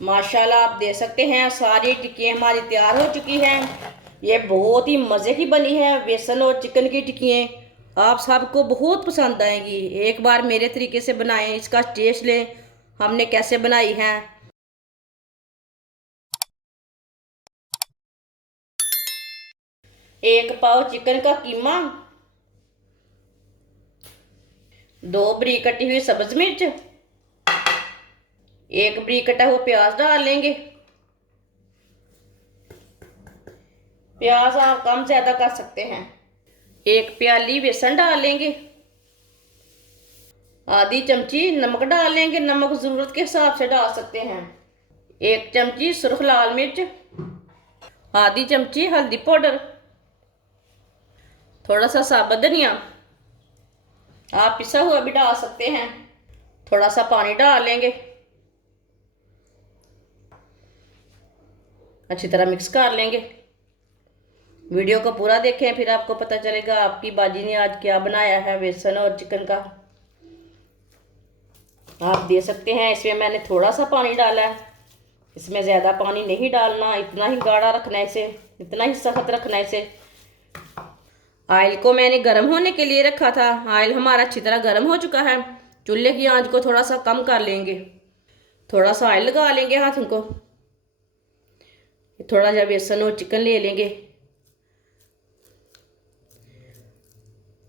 माशाल्लाह आप देख सकते हैं सारी टिक्कियाँ हमारी तैयार हो चुकी हैं। ये बहुत ही मज़े की बनी है बेसन और चिकन की टिक्कियाँ। आप सबको बहुत पसंद आएंगी। एक बार मेरे तरीके से बनाएं, इसका टेस्ट लें हमने कैसे बनाई है। एक पाव चिकन का कीमा, 2 बरीक कटी हुई सब्ज मिर्च, एक बरीक कटा हुआ प्याज डाल लेंगे। प्याज आप कम ज़्यादा कर सकते हैं। एक प्याली बेसन डाल लेंगे। आधी चमची नमक डाल लेंगे, नमक ज़रूरत के हिसाब से डाल सकते हैं। एक चमची सुर्ख लाल मिर्च, आधी चमची हल्दी पाउडर, थोड़ा सा साबुत धनिया, आप पिसा हुआ भी डाल सकते हैं। थोड़ा सा पानी डाल लेंगे, अच्छी तरह मिक्स कर लेंगे। वीडियो को पूरा देखें, फिर आपको पता चलेगा आपकी बाजी ने आज क्या बनाया है बेसन और चिकन का। आप देख सकते हैं इसमें मैंने थोड़ा सा पानी डाला है, इसमें ज़्यादा पानी नहीं डालना, इतना ही गाढ़ा रखना है इसे, इतना ही सख्त रखना है इसे। ऑयल को मैंने गर्म होने के लिए रखा था। ऑयल हमारा अच्छी तरह गर्म हो चुका है। चूल्हे की आंच को थोड़ा सा कम कर लेंगे। थोड़ा सा ऑयल लगा लेंगे हाथों को। थोड़ा सा बेसन और चिकन ले लेंगे।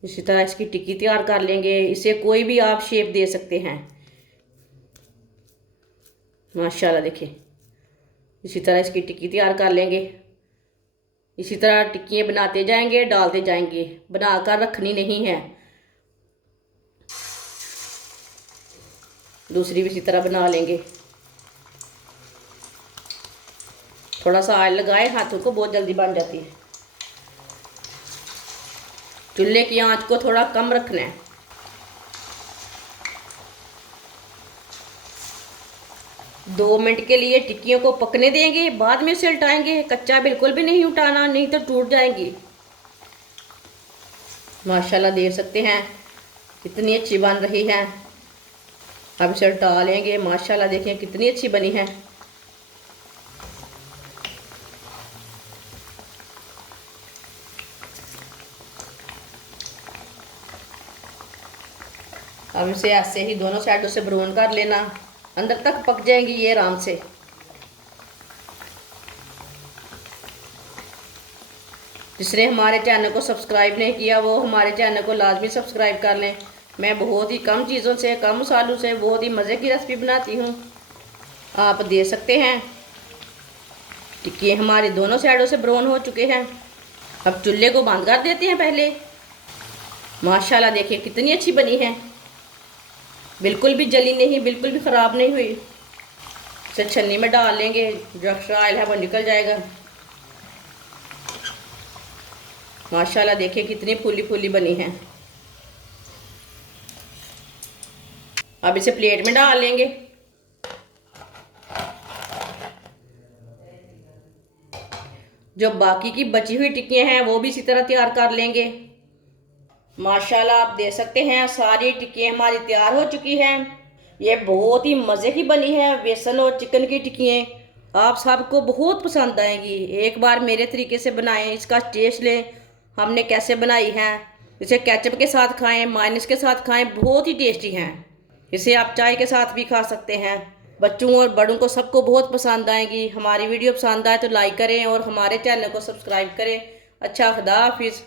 इसी तरह इसकी टिक्की तैयार कर लेंगे। इसे कोई भी आप शेप दे सकते हैं। माशाल्लाह देखिए, इसी तरह इसकी टिक्की तैयार कर लेंगे। इसी तरह टिक्कियाँ बनाते जाएंगे, डालते जाएंगे, बनाकर रखनी नहीं है। दूसरी भी इसी तरह बना लेंगे। थोड़ा सा ऑयल लगाए हाथों को, बहुत जल्दी बन जाती है। चूल्हे की आंच को थोड़ा कम रखना है। 2 मिनट के लिए टिक्कियों को पकने देंगे, बाद में से उल्टाएंगे। कच्चा बिल्कुल भी नहीं उठाना, नहीं तो टूट जाएंगी। माशाल्लाह देख सकते हैं कितनी अच्छी बन रही है। अब इसे उल्टा लेंगे। माशाल्लाह देखिए कितनी अच्छी बनी है। अब इसे ऐसे ही दोनों साइडों से ब्राउन कर लेना, अंदर तक पक जाएंगी ये आराम से। जिसने हमारे चैनल को सब्सक्राइब नहीं किया वो हमारे चैनल को लाजमी सब्सक्राइब कर लें। मैं बहुत ही कम चीज़ों से, कम मसालों से बहुत ही मज़े की रेसिपी बनाती हूँ। आप देख सकते हैं टिक्की हमारे दोनों साइडों से ब्राउन हो चुके हैं। अब चूल्हे को बंद कर देते हैं पहले। माशाल्लाह देखिए कितनी अच्छी बनी है, बिल्कुल भी जली नहीं, बिल्कुल भी ख़राब नहीं हुई। इसे छन्नी में डाल लेंगे, जो एक्स्ट्रा ऑयल है वो निकल जाएगा। माशाल्लाह देखिए कितनी फूली फूली बनी है। अब इसे प्लेट में डाल लेंगे। जो बाकी की बची हुई टिक्कियाँ हैं वो भी इसी तरह तैयार कर लेंगे। माशाल्लाह आप देख सकते हैं सारी टिक्कियाँ हमारी तैयार हो चुकी हैं। ये बहुत ही मज़े की बनी है बेसन और चिकन की टिक्कियाँ। आप सबको बहुत पसंद आएंगी। एक बार मेरे तरीके से बनाएं, इसका टेस्ट लें हमने कैसे बनाई है। इसे केचप के साथ खाएं, मायोनीज के साथ खाएं, बहुत ही टेस्टी हैं। इसे आप चाय के साथ भी खा सकते हैं। बच्चों और बड़ों को सबको बहुत पसंद आएगी। हमारी वीडियो पसंद आए तो लाइक करें और हमारे चैनल को सब्सक्राइब करें। अच्छा, खुदा हाफिज़।